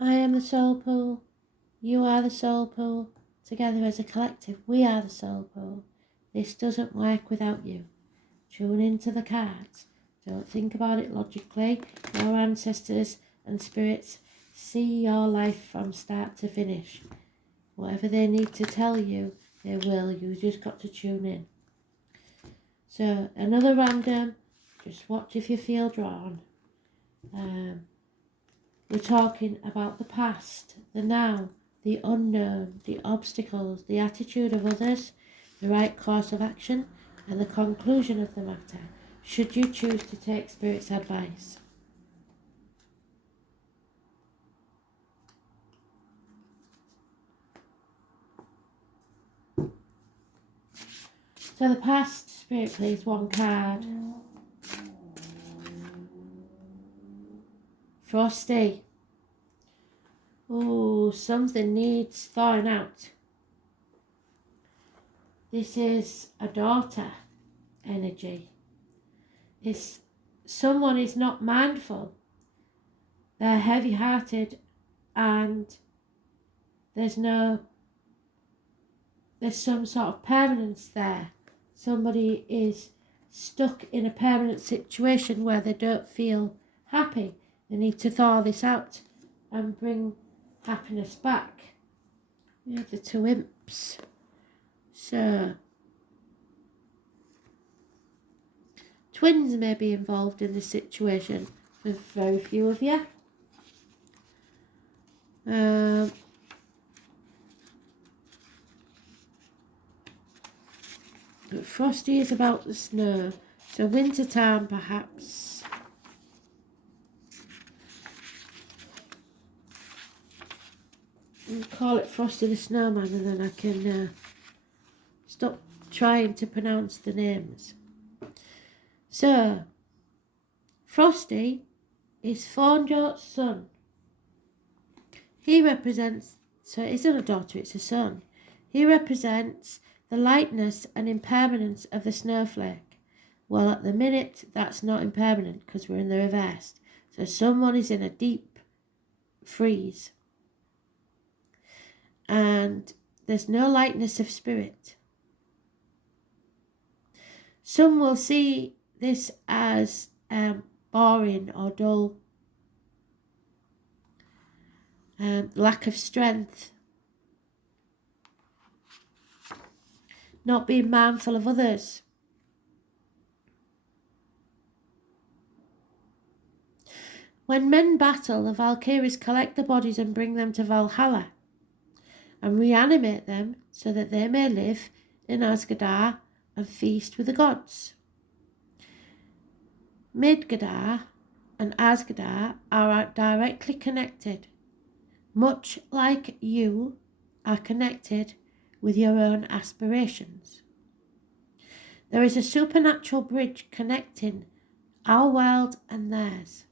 I am the soul pool. You are the soul pool. Together as a collective, we are the soul pool. This doesn't work without you. Tune into the cards. Don't think about it logically. Your ancestors and spirits see your life from start to finish. Whatever they need to tell you, they will. You just got to tune in. So another random. Just watch if you feel drawn. We're talking about the past, the now, the unknown, the obstacles, the attitude of others, the right course of action, and the conclusion of the matter, should you choose to take Spirit's advice. So the past, Spirit, please, one card. Frosty. Oh, something needs thawing out. This is a daughter energy. Someone is not mindful. They're heavy-hearted and there's some sort of permanence there. Somebody is stuck in a permanent situation where they don't feel happy. They need to thaw this out and bring happiness back. We have the two imps. So, twins may be involved in this situation for very few of you. But Frosty is about the snow, so winter time perhaps. We'll call it Frosty the Snowman and then I can stop trying to pronounce the names. So, Frosty is Thornjot's son. He represents, so it isn't a daughter, it's a son. He represents the lightness and impermanence of the snowflake. Well, at the minute, that's not impermanent because we're in the reverse. So someone is in a deep freeze. And there's no lightness of spirit. Some will see this as boring or dull. Lack of strength. Not being mindful of others. When men battle, the Valkyries collect the bodies and bring them to Valhalla and reanimate them so that they may live in Asgardar and feast with the gods. Midgardar and Asgardar are directly connected, much like you are connected with your own aspirations. There is a supernatural bridge connecting our world and theirs.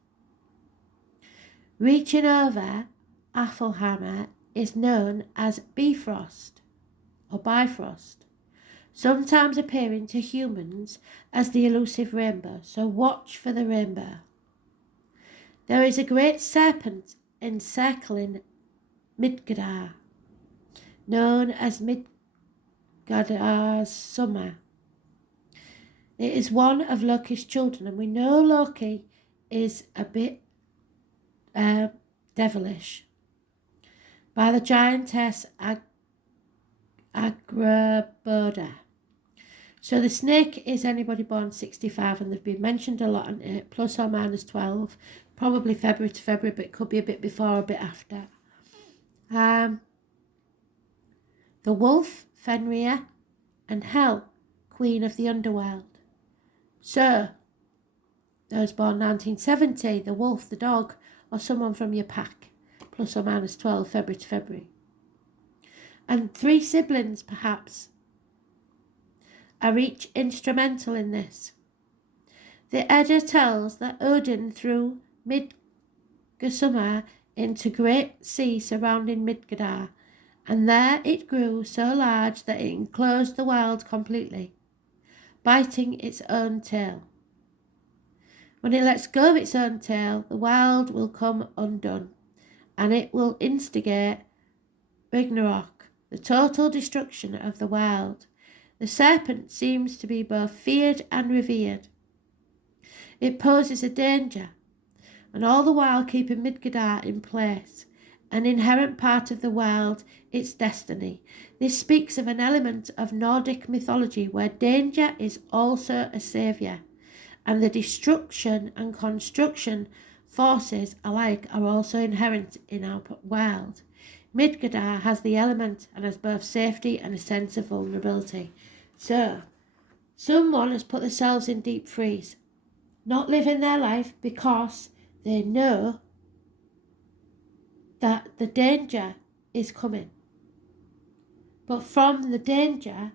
Reaching over Athelhammer is known as Bifrost or Bifrost, sometimes appearing to humans as the elusive rainbow, so watch for the rainbow. There is a great serpent encircling Midgardar, known as Midgardar's summer. It is one of Loki's children, and we know Loki is a bit devilish. By the giantess Agraboda. So the snake is anybody born 65, and they've been mentioned a lot on it, plus or minus 12, probably February to February, but it could be a bit before or a bit after. The wolf, Fenrir, and Hel, queen of the underworld. So, those born 1970, the wolf, the dog, or someone from your pack, plus or minus 12, February to February. And 3 siblings, perhaps, are each instrumental in this. The Edda tells that Odin threw Midgardsormr into great sea surrounding Midgardar, and there it grew so large that it enclosed the world completely, biting its own tail. When it lets go of its own tail, the world will come undone, and it will instigate Ragnarok, the total destruction of the world. The serpent seems to be both feared and revered. It poses a danger, and all the while keeping Midgard in place, an inherent part of the world, its destiny. This speaks of an element of Nordic mythology where danger is also a saviour, and the destruction and construction forces alike are also inherent in our world. Midgard has the element and has both safety and a sense of vulnerability. So, someone has put themselves in deep freeze, not living their life because they know that the danger is coming. But from the danger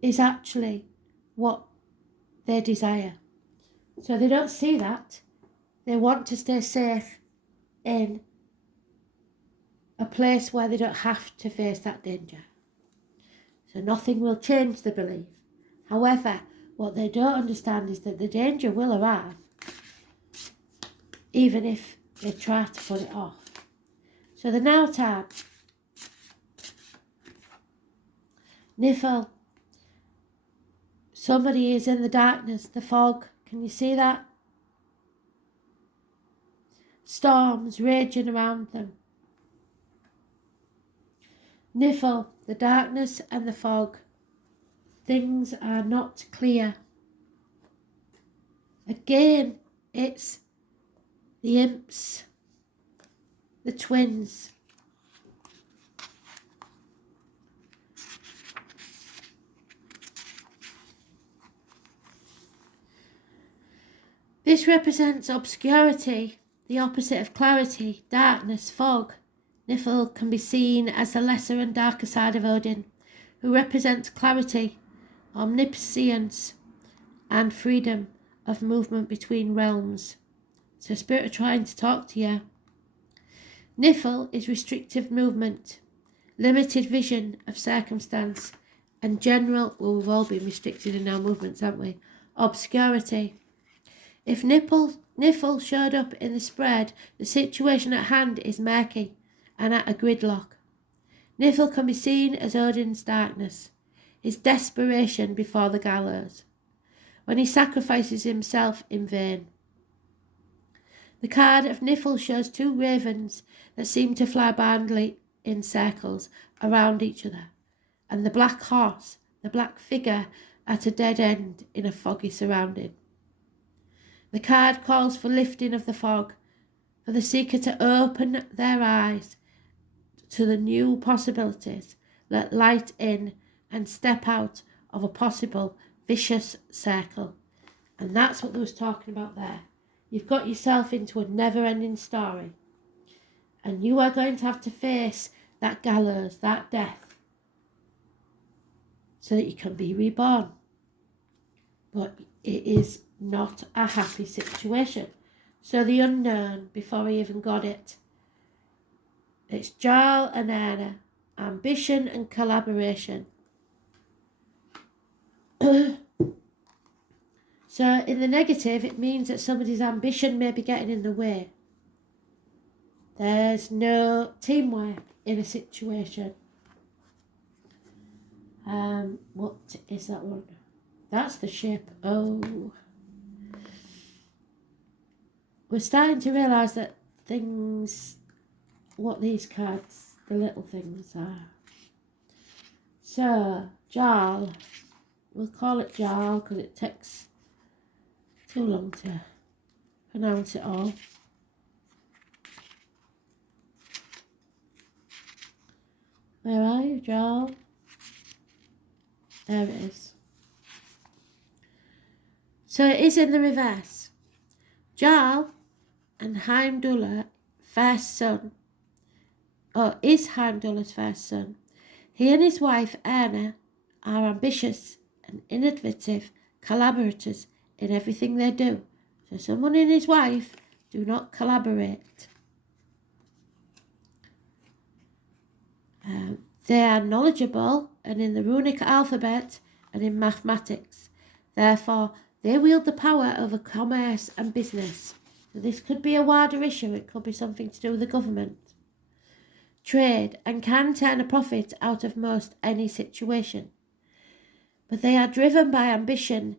is actually what they desire. So they don't see that. They want to stay safe in a place where they don't have to face that danger. So nothing will change the belief. However, what they don't understand is that the danger will arrive, even if they try to put it off. So the now time. Nifl. Somebody is in the darkness, the fog. Can you see that? Storms raging around them. Nifl, the darkness and the fog. Things are not clear. Again, it's the imps, the twins. This represents obscurity, the opposite of clarity, darkness, fog. Nifl can be seen as the lesser and darker side of Odin, who represents clarity, omniscience, and freedom of movement between realms. So spirit are trying to talk to you. Nifl is restrictive movement, limited vision of circumstance, and general, well, we've all been restricted in our movements, haven't we? Obscurity. If Nifl showed up in the spread, the situation at hand is murky and at a gridlock. Nifl can be seen as Odin's darkness, his desperation before the gallows, when he sacrifices himself in vain. The card of Nifl shows two ravens that seem to fly blindly in circles around each other, and the black horse, the black figure at a dead end in a foggy surrounding. The card calls for lifting of the fog, for the seeker to open their eyes to the new possibilities, let light in and step out of a possible vicious circle. And that's what they was talking about there. You've got yourself into a never-ending story, and you are going to have to face that gallows, that death, so that you can be reborn. But it is not a happy situation. So the unknown, before he even got it, it's Jarl and Erna, ambition and collaboration. So in the negative, it means that somebody's ambition may be getting in the way. There's no teamwork in a situation. What is that one? That's the ship. Oh. We're starting to realise that things, what these cards, the little things are. So, Jarl. We'll call it Jarl because it takes too long to pronounce it all. Where are you, Jarl? There it is. So it is in the reverse. Jarl and Heimdallr, first son, or is Heimdallr's first son. He and his wife Erna are ambitious and innovative collaborators in everything they do. So someone and his wife do not collaborate. They are knowledgeable and in the runic alphabet and in mathematics. Therefore, they wield the power over commerce and business. So this could be a wider issue. It could be something to do with the government. trade, and can turn a profit out of most any situation. But they are driven by ambition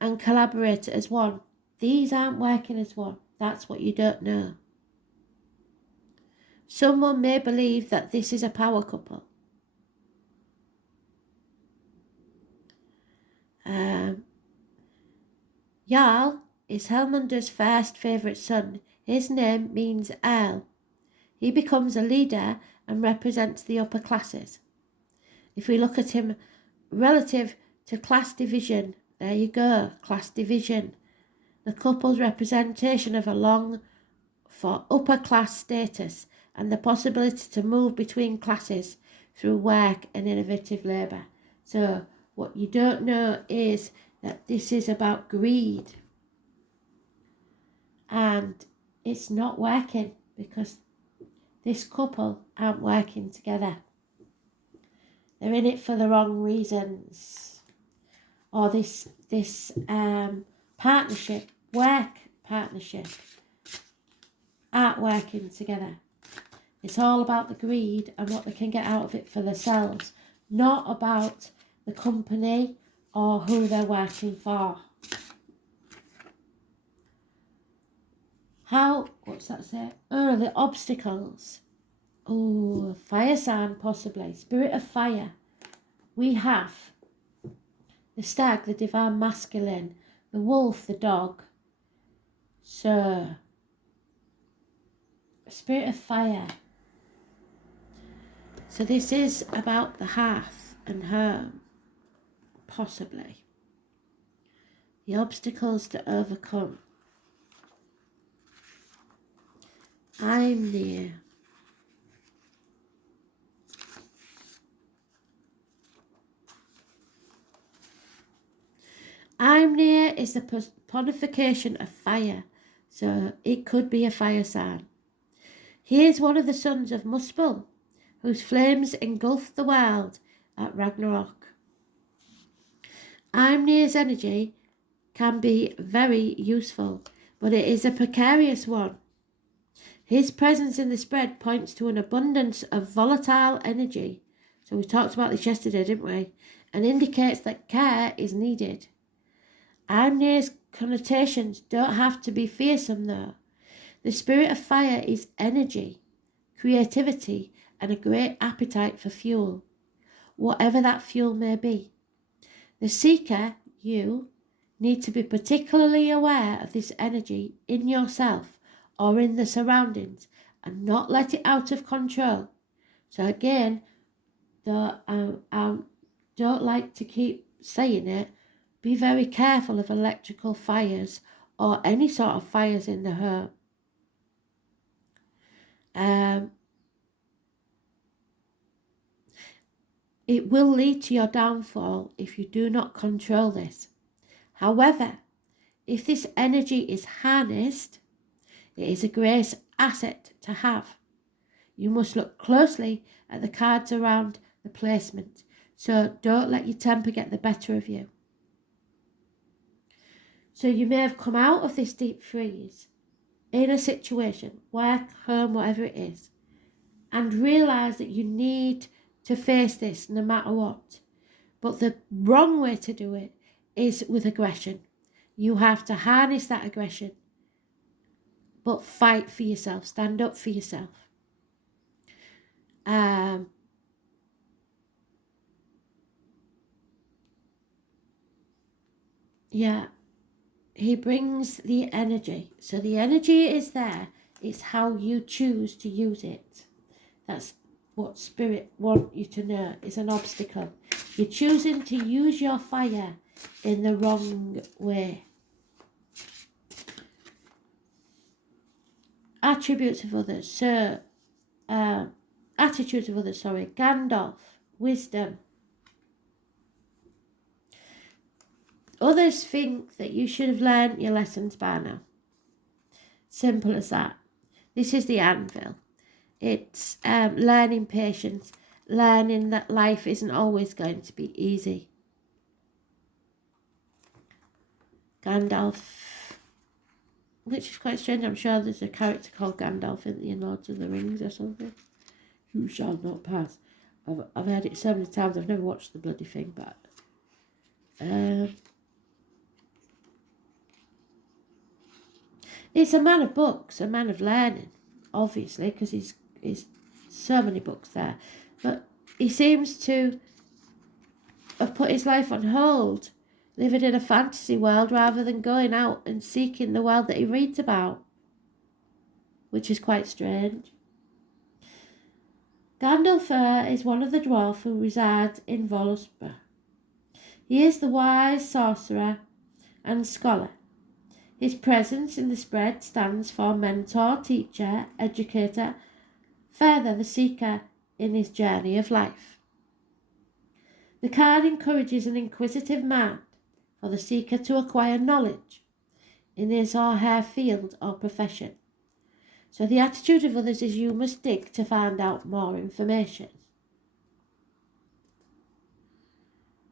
and collaborate as one. These aren't working as one. That's what you don't know. Someone may believe that this is a power couple. Jarl is Helmunder's first favourite son. His name means Earl. He becomes a leader and represents the upper classes. If we look at him relative to class division, there you go, class division. The couple's representation of a long for upper class status and the possibility to move between classes through work and innovative labour. So what you don't know is that this is about greed. And it's not working because this couple aren't working together. They're in it for the wrong reasons. Or this partnership, work partnership, aren't working together. It's all about the greed and what they can get out of it for themselves, not about the company or who they're working for. What's that say? Oh, the obstacles. Oh, fire sign possibly. Spirit of fire. We have the stag, the divine masculine, the wolf, the dog. So, spirit of fire. So this is about the hearth and home, possibly. The obstacles to overcome. I'm near. I'm near is the personification of fire, so it could be a fire sign. He is one of the sons of Muspel, whose flames engulfed the world at Ragnarok. Imnir's energy can be very useful, but it is a precarious one. His presence in the spread points to an abundance of volatile energy. So we talked about this yesterday, didn't we? And indicates that care is needed. Imnir's connotations don't have to be fearsome though. The spirit of fire is energy, creativity, and a great appetite for fuel, whatever that fuel may be. The seeker, you, need to be particularly aware of this energy in yourself or in the surroundings and not let it out of control. So again, don't like to keep saying it, be very careful of electrical fires or any sort of fires in the home. It will lead to your downfall if you do not control this. However, if this energy is harnessed, it is a great asset to have. You must look closely at the cards around the placement, so don't let your temper get the better of you. So you may have come out of this deep freeze in a situation, work, home, whatever it is, and realise that you need to face this no matter what. But the wrong way to do it is with aggression. You have to harness that aggression, but fight for yourself, stand up for yourself. He brings the energy. So the energy is there. It's how you choose to use it. That's what spirit want you to know is an obstacle. You're choosing to use your fire in the wrong way. Attributes of others. So, attitudes of others, Gandalf, wisdom. Others think that you should have learned your lessons by now. Simple as that. This is the anvil. It's learning patience, learning that life isn't always going to be easy. Gandalf, which is quite strange. I'm sure there's a character called Gandalf in Lord of the Rings or something. You shall not pass. I've heard it so many times. I've never watched the bloody thing, but he's a man of books, a man of learning, obviously, because he's so many books there. But he seems to have put his life on hold, living in a fantasy world rather than going out and seeking the world that he reads about, which is quite strange. Gandalf is one of the dwarf who reside in Voluspa. He is the wise sorcerer and scholar. His presence in the spread stands for mentor, teacher, educator, further the seeker in his journey of life. The card encourages an inquisitive mind for the seeker to acquire knowledge in his or her field or profession. So the attitude of others is you must dig to find out more information.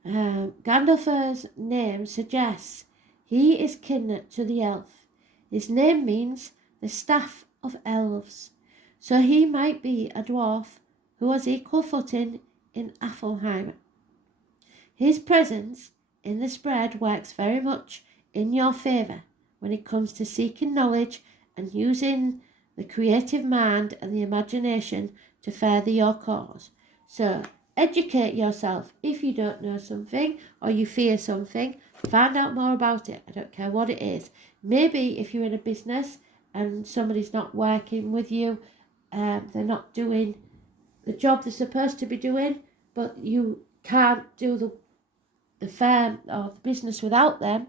Gandalf's name suggests he is kin to the elf. His name means the staff of elves, so he might be a dwarf who has equal footing in Afelheim. His presence in the spread works very much in your favour when it comes to seeking knowledge and using the creative mind and the imagination to further your cause. So educate yourself. If you don't know something or you fear something, find out more about it. I don't care what it is. Maybe if you're in a business and somebody's not working with you, they're not doing the job they're supposed to be doing, but you can't do the firm or the business without them,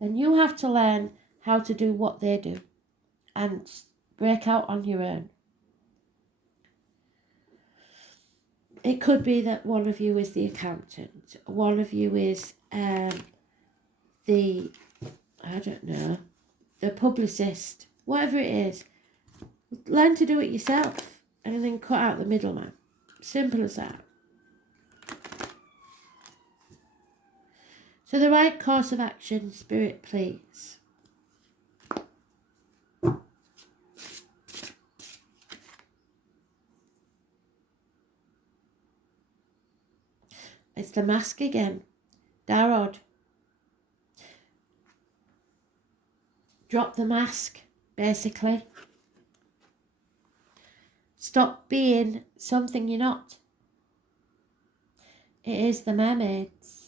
then you have to learn how to do what they do and break out on your own. It could be that one of you is the accountant, one of you is the publicist, whatever it is. Learn to do it yourself and then cut out the middleman. Simple as that. So the right course of action, Spirit, please. It's the mask again. Darod. Drop the mask, basically. Stop being something you're not. It is the mermaids.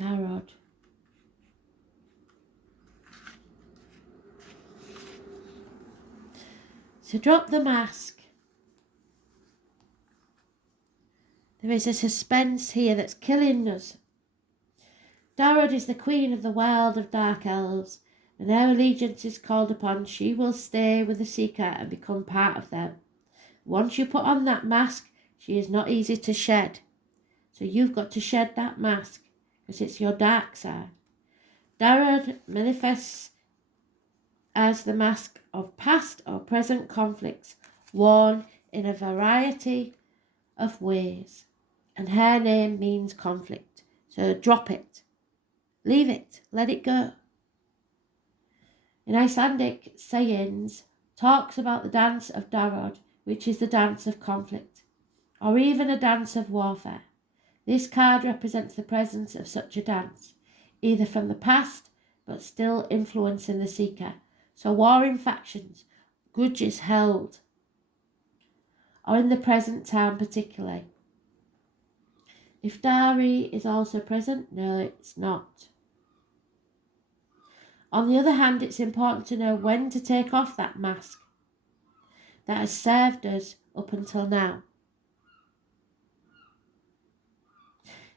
Darod. So drop the mask. There is a suspense here that's killing us. Darod is the queen of the world of dark elves, and her allegiance is called upon. She will stay with the seeker and become part of them. Once you put on that mask, she is not easy to shed. So you've got to shed that mask, because it's your dark side. Darod manifests as the mask of past or present conflicts, worn in a variety of ways. And her name means conflict. So drop it. Leave it. Let it go. In Icelandic sayings, talks about the dance of Darod, which is the dance of conflict, or even a dance of warfare. This card represents the presence of such a dance, either from the past, but still influencing the seeker. So warring factions, grudges held, or in the present time particularly. If Dari is also present, no, it's not. On the other hand, it's important to know when to take off that mask that has served us up until now.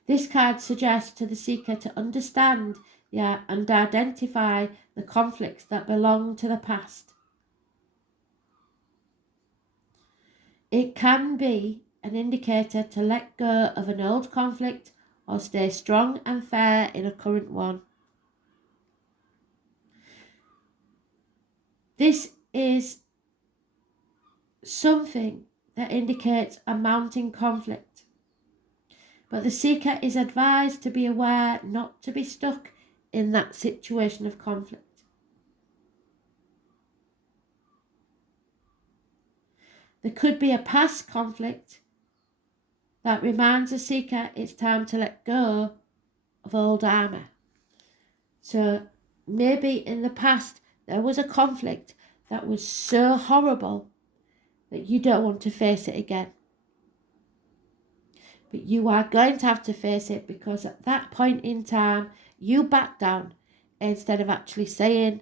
This card suggests to the seeker to understand and identify the conflicts that belong to the past. It can be an indicator to let go of an old conflict or stay strong and fair in a current one. This is something that indicates a mounting conflict, but the seeker is advised to be aware not to be stuck in that situation of conflict. There could be a past conflict that reminds the seeker it's time to let go of old armour. So maybe in the past there was a conflict that was so horrible that you don't want to face it again. But you are going to have to face it, because at that point in time you backed down instead of actually saying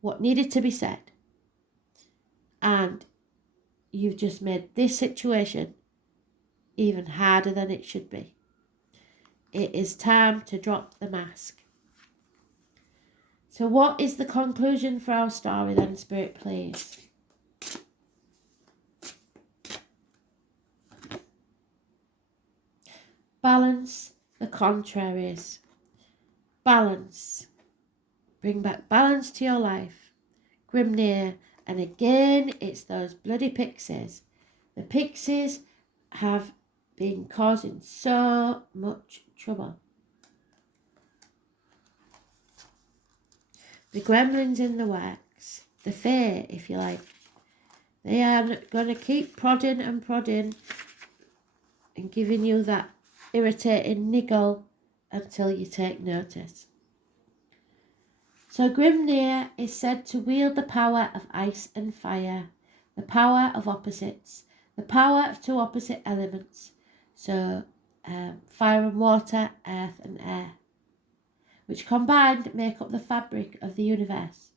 what needed to be said. And you've just made this situation even harder than it should be. It is time to drop the mask. So what is the conclusion for our story then, Spirit, please? Balance the contraries. Balance. Bring back balance to your life. Grimnir. And again, it's those bloody pixies. The pixies have been causing so much trouble. The gremlins in the works, the fae, if you like, they are going to keep prodding and giving you that irritating niggle until you take notice. So Grimnir is said to wield the power of ice and fire, the power of opposites, the power of two opposite elements, so fire and water, earth and air, which combined make up the fabric of the universe.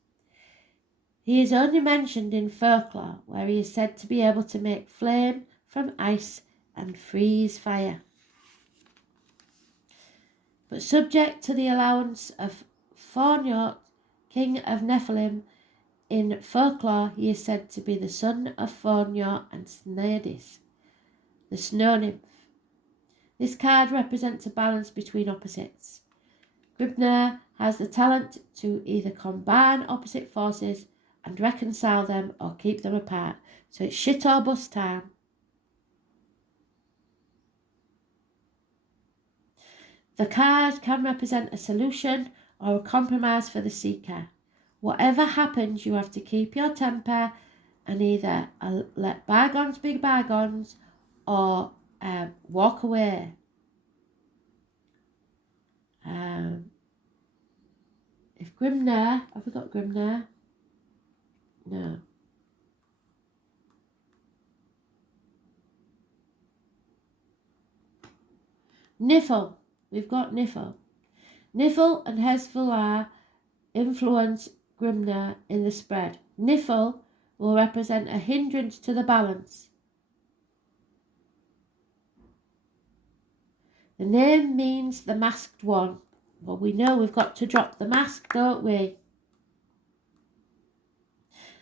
He is only mentioned in folklore, where he is said to be able to make flame from ice and freeze fire. But subject to the allowance of Fornjot, king of Nephilim, in folklore he is said to be the son of Fornjot and Snædis, the snow nymph. This card represents a balance between opposites. Grimnir has the talent to either combine opposite forces and reconcile them or keep them apart. So it's shit or bust time. The card can represent a solution or a compromise for the seeker. Whatever happens, you have to keep your temper and either let bygones be bygones or walk away. If Grimnir, have we got Grimnir? No. Niffle. We've got Niffle. Niffle and Hezbollah influence Grimnir in the spread. Niffle will represent a hindrance to the balance. The name means the masked one. Well, we know we've got to drop the mask, don't we?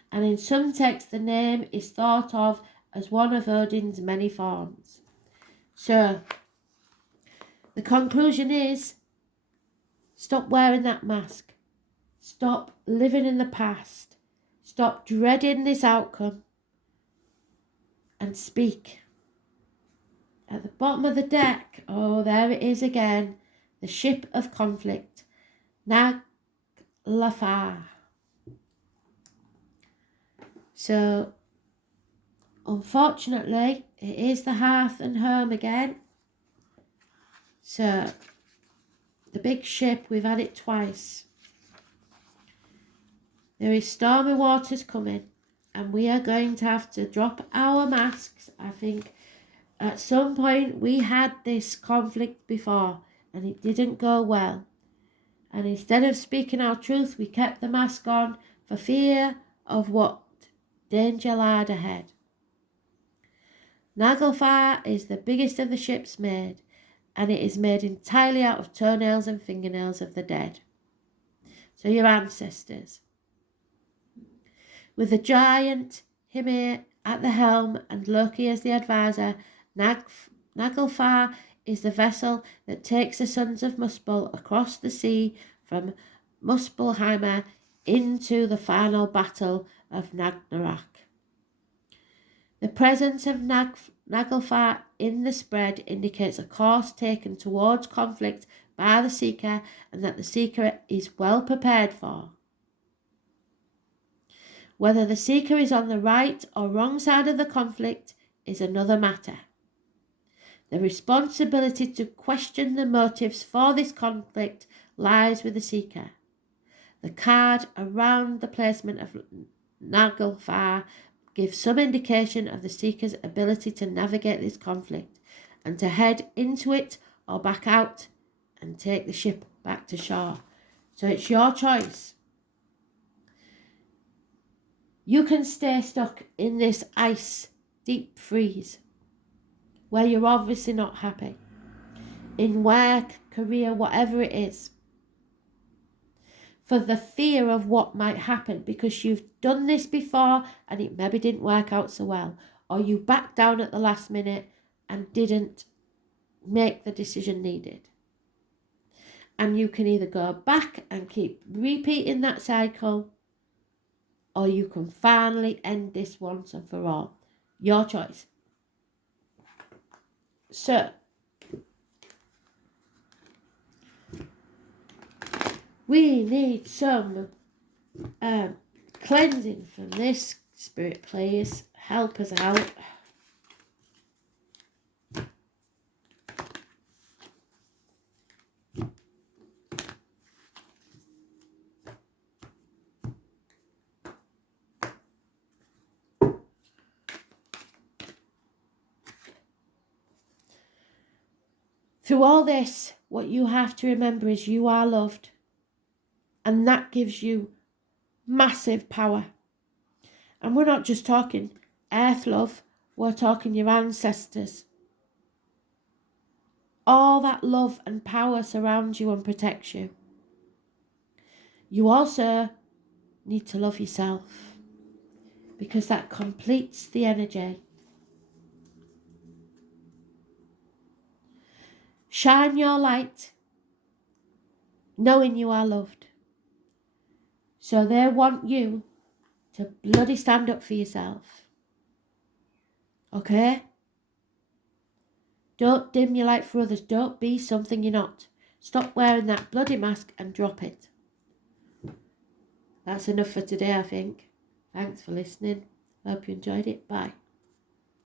And in some texts, the name is thought of as one of Odin's many forms. So, the conclusion is, stop wearing that mask. Stop living in the past. Stop dreading this outcome. And speak. At the bottom of the deck, oh, there it is again. The ship of conflict. Naglfar. So, unfortunately, it is the hearth and home again. So, the big ship, we've had it twice. There is stormy waters coming, and we are going to have to drop our masks. I think at some point we had this conflict before, and it didn't go well. And instead of speaking our truth, we kept the mask on for fear of what danger lied ahead. Naglfar is the biggest of the ships made, and it is made entirely out of toenails and fingernails of the dead. So your ancestors. With the giant Hymir at the helm and Loki as the advisor, Naglfar is the vessel that takes the sons of Muspel across the sea from Muspelheim into the final battle of Ragnarok. The presence of Naglfar in the spread indicates a course taken towards conflict by the seeker, and that the seeker is well prepared for. Whether the seeker is on the right or wrong side of the conflict is another matter. The responsibility to question the motives for this conflict lies with the seeker. The card around the placement of Naglfar gives some indication of the seeker's ability to navigate this conflict and to head into it or back out and take the ship back to shore. So it's your choice. You can stay stuck in this ice deep freeze where you're obviously not happy, in work, career, whatever it is, for the fear of what might happen because you've done this before and it maybe didn't work out so well, or you backed down at the last minute and didn't make the decision needed. And you can either go back and keep repeating that cycle, or you can finally end this once and for all. Your choice. So, we need some cleansing from this. Spirit, please help us out. Through all this, what you have to remember is you are loved. And that gives you massive power. And we're not just talking earth love, we're talking your ancestors. All that love and power surrounds you and protects you. You also need to love yourself because that completes the energy. Shine your light, knowing you are loved. So they want you to bloody stand up for yourself. Okay? Don't dim your light for others. Don't be something you're not. Stop wearing that bloody mask and drop it. That's enough for today, I think. Thanks for listening. Hope you enjoyed it. Bye.